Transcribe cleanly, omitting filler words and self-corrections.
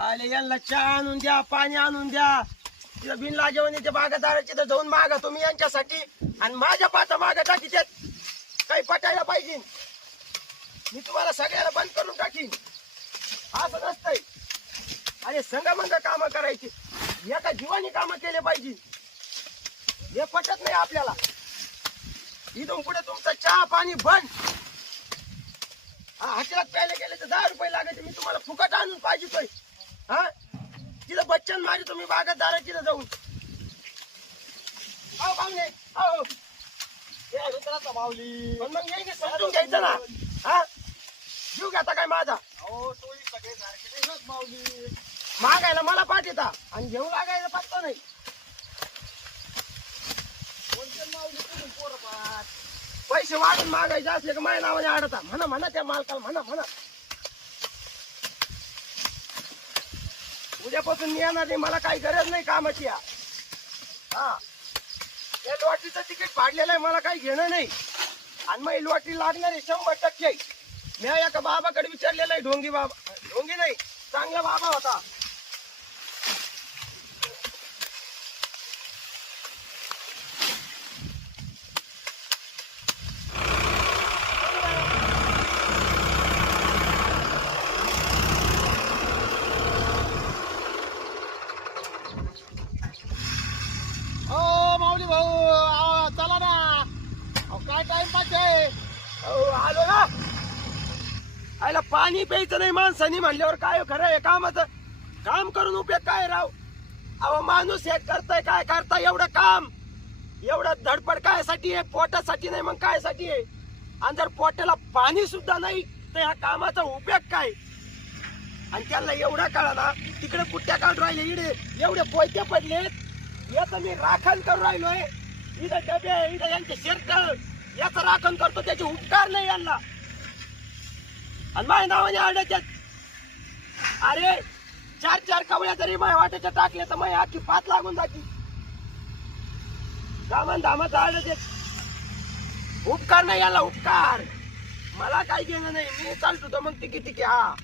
आले यांना चहा आणून द्या, पाणी आणून द्या. तिथं बिन लागेवणीच्या बागादाराची तर जाऊन मागा तुम्ही यांच्यासाठी, आणि माझ्या पाता मागा टाकी त्यात काही पटायला पाहिजे. मी तुम्हाला सगळ्याला बंद करून टाकीन. असं नसतंय. अरे संगमंग काम करायची, एका जीवानी काम केले पाहिजे. हे पटत नाही आपल्याला. इथून पुढे तुमचं चहा पाणी बंद. हॉटेलात प्यायला गेले तर 10 रुपये लागायचे, मी तुम्हाला फुकट आणून पाहिजे. हा तिथं बच्चन मारी तुम्ही बागादारा तिथं जाऊन. हो पाहुणे, हो माऊली पण मग येईन समजून घ्यायचं ना. हा जीव घेता काय माझा? अहो टोळी सगळे सारखे नाही माऊली. मागायला मला पाठ येता आणि घेऊ लागायला पत्ता नाही. कोणते माऊली तुम्ही पोरं पाहत? पैसे वाढून मागायचे असले का माझ्या नावाने आडता. म्हणा त्या मालकाला म्हणा. उद्यापासून मी येणार नाही, मला काही गरज नाही कामाची. हा या लॉटरीचं तिकीट फाडलेलं आहे, मला काही घेणं नाही. आणि मग लॉटरी लागणार आहे 100%. मी एका बाबाकडे विचारलेलं आहे, ढोंगी बाबा, ढोंगी नाही चांगला बाबा होता. माऊली भाऊ चला ना. अहो काय टाइमपास आहे. आलो ना. आयला पाणी प्यायचं नाही माणसानी म्हणल्यावर काय खरं आहे कामाचं. काम करून उपयोग काय राव. अहो माणूस हे करताय काय करता एवढं काम, एवढं धडपड कायसाठी आहे? पोटासाठी नाही मग कायसाठी आहे? आणि जर पोटाला पाणी सुद्धा नाही तर ह्या कामाचा उपयोग काय? आणि त्यांना एवढा कळा ना, तिकडे कुठ्या काढून राहिले, इडे एवढे पोयते पडलेत. याचं मी राखण करून राहिलोय. इथं डबे, इथं यांचे शर्ट, याचं राखण करतो. त्याचे उपकार नाही यांना. आणि माझ्या नावाने आड्याच्यात अरे 4 कवळ्या जरी माझ्या वाट्याच्या टाकल्या तर माझ्या आखी 5 लागून जाती. दामन धामाचं आड्याच्यात उपकार नाही याला, उपकार. मला काही घेणं नाही. मी चालतो मग तिकी हा.